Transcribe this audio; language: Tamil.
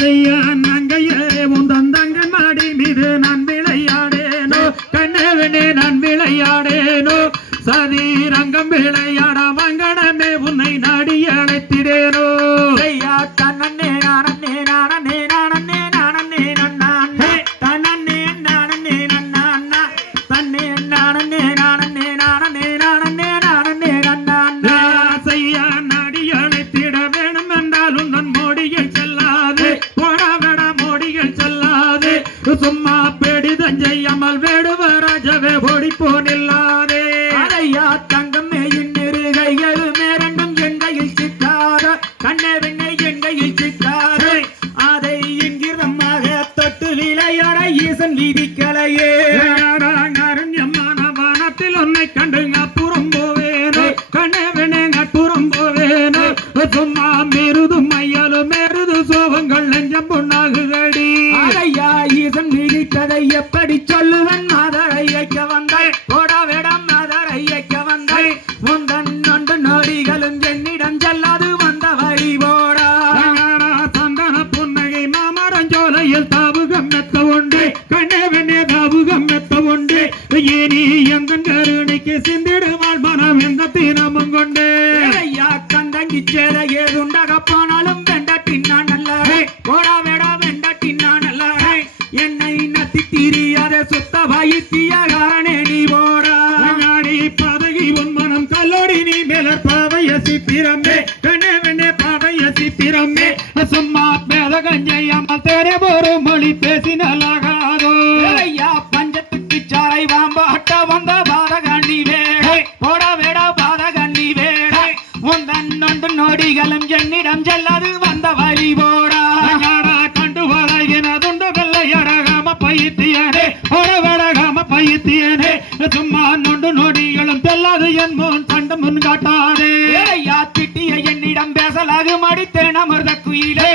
செய்ய நங்கையே உந்தன் தங்க மாடி மீது நான் விளையாடேனோ கண்ணவனே நான் விளையாடேனோ சதி ரங்கம் விளையாட வங்கடமே உன்னை நாடி அழைத்திடேனோ ஐயா தன்னே நானே நானே நானே நானே நன்னானே தன்னே நானே நன்னானா தன்னே நானே நானே நானே நானே நானே நன்னானா செய்யா நாடி அழைத்திட வேணும் என்றால் உந்தன் மோடியில் செல்லாதே போடாவட மோடியில் செல்லாதே சும்மா பெடிதம் செய்யாமல் வேடுவராஜவே ஓடி போனில்லாதே ஐயா தங்கமே இன்னிரு கைகளுமே ரெண்டும் எங்கையில் சிக்காத கண்ணே வெண்ணை எங்கையில் சிக்காத அதை இங்கிரமாக தொட்டு விளையாட ஈசன் விதிக்கலையே அரண்யமான வானத்தில் உன்னை கண்டு அப்புறம் போவேனோ கண்ணே வெண்ணை அப்புறம் போவேனோ சும்மா மெருதும் மையலும் மெருது சோகங்கள் நெஞ்சம் பொண்ணாகுதடி ஐயா ஈசன் விதித்ததை எப்படி சொல்லுவன் மாதரை ஐக்க வந்தாய் போடா வேடம் மாதரை ஐக்க வந்தாய் முந்தன் நொண்டு நோடிகளும் என்னிடம் செல்லாது வந்த வழி போடா சந்தன புன்னகை மாமரஞ்சோலையில் தாவுகம் மெத்த உண்டு கண்ணே வெண்ணே தாவுகம் மெத்த உண்டு இனி எந்த கருணைக்கு சிந்திடுவாள் மனம் எந்த தினமும் கொண்டு ஐயா கந்தங்கி சேல ஏதுண்டக போனாலும் வெண்டட்டின்னா நல்ல போடா வேடா வெண்டட்டின்னா நல்ல என்னை நத்தி திரியாத சுத்த வாயித்தியாரனே நீ போடா பதகி உன் மனம் கல்லோடி நீ மேல பாவைய சித்திரமே கண்ணே வெண்ணே பாவைய சித்திரமே சும்மா பேதகம் செய்யாமல் தேரே ஒரு மொழி பேசினலாகாதோ ஐயா பஞ்சத்துக்கு சாரை வாம்பாட்ட வந்த பாதகாண்டி வேடை போடா வேடா பாதகாண்டி வேடை உந்தன் நொண்டு நோடிகளும் என்னிடம் செல்லாது வந்த வழி போடா கண்டு வளையினதுண்டு வெள்ளையடகாம பைத்தியனே ஒரவடகாம பைத்தியனே சும்மா நொண்டு நொடிகளும் செல்லாது என் முன் கண்டு முன் காட்டாதே ஐயா திட்டிய என்னிடம் பேசலாகு மடித்தேன் அமர்ந்த குயிலே